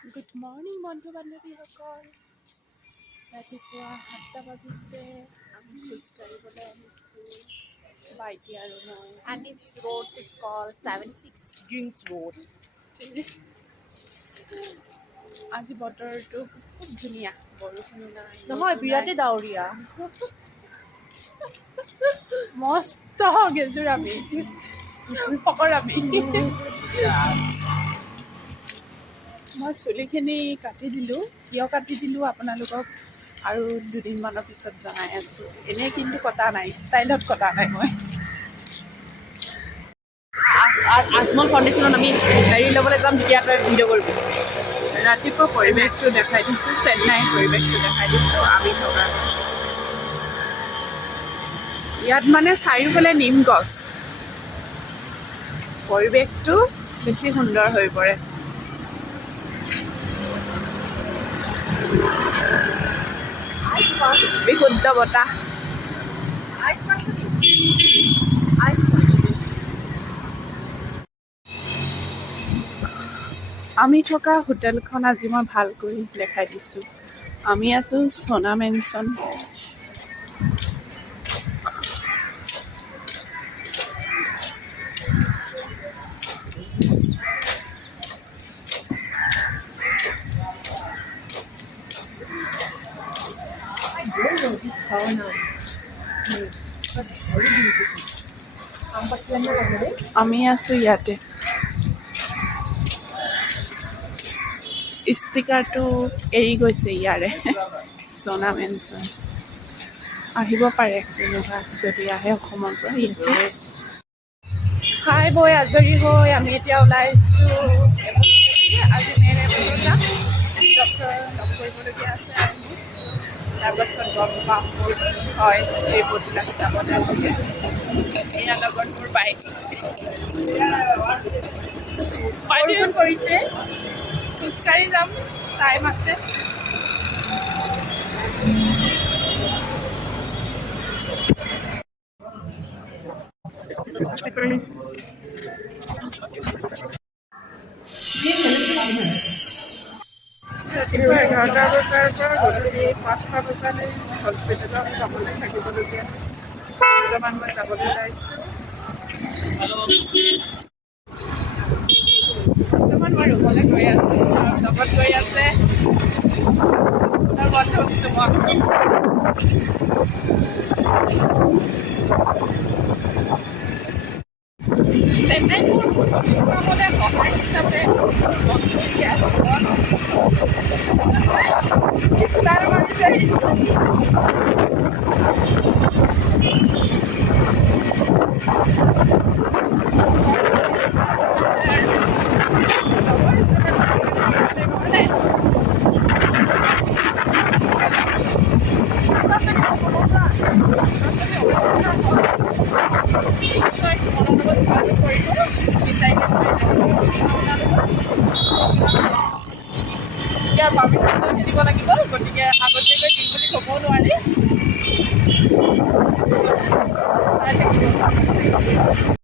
Good morning বন্ধু বান্ধৱীসকল। ৰাতিপুৱা 7টা বাজিছে। আমি খোজকাঢ়িবলৈ আহিছোঁ ভাইটি আৰু মই। And this road is called 76 Greens Roads. আজি বতৰটো খুব ধুনীয়া, বৰষুণো নাই নহয় ৰ'দো নাই। বিৰাটেই ডাৱৰীয়া। মস্ত গেজুৰামি ফকৰামি। মই চুলিখিনি কাটি দিলোঁ। কিয় কাটি দিলোঁ আপোনালোকক আৰু দুদিনমানৰ পিছত জনাই আছোঁ। এনেই কিন্তু কটা নাই, ষ্টাইলত কটা নাই মই। আজমল ফাউণ্ডেশ্যনত আমি গাড়ী ল'বলৈ যাম, তেতিয়া তই ভিডিঅ' কৰিবি। ৰাতিপুৱা পৰিৱেশটো দেখাই দিছোঁ, চেন্নাইৰ পৰিৱেশটো দেখাই দিছোঁ আমি থকা। ইয়াত মানে চাৰিওফালে নিম গছ, পৰিৱেশটো বেছি সুন্দৰ হৈ পৰে। বিশুদ্ধ বতাহ। আমি থকা হোটেলখন আজি মই ভালকৈ দেখাই দিছোঁ। আমি আছোঁ সোনা মেনচন। আমি আছোঁ ইয়াতে। ষ্টিকাৰটো এৰি গৈছে ইয়াৰে, সোনা মেনচন। আহিব পাৰে কোনোবা যদি আহে অসমৰ পৰা। ইয়াতে খাই বৈ আজৰি হৈ আমি এতিয়া ওলাইছোঁ। আজি মেইন এপলৈ যাম, ডক্টৰ লগ কৰিবলগীয়া আছে আৰু মোৰ। তাৰপাছত গম পাম মোৰ হয় ৰিপৰ্টবিলাক চাবলৈ হ'লে। ইয়াৰ লগত মোৰ বাইক বৰষুণ পৰিছে, খোজকাঢ়ি যাম, টাইম আছে। ৰাতিপুৱা 11টা বজাৰ পৰা গধূলি 5টা বজালৈ হস্পিটেলত যাবলৈ থাকিবলগীয়া। বৰ্তমান মই যাবলৈ ওলাইছোঁ। বৰ্তমান মই ৰুমলৈ গৈ আছোঁ আৰু লগত গৈ আছে মোৰ বন্ধু সুমন। চেন্নাইত মোৰ কামলৈ সহায় হিচাপে বন্ধু দিয়া ষ্টাৰ মাৰিছে। ইয়াৰ পাৰ্মিশ্যনটো দিব লাগিব, গতিকে আগতীয়াকৈ দিম বুলি ক'বও নোৱাৰি।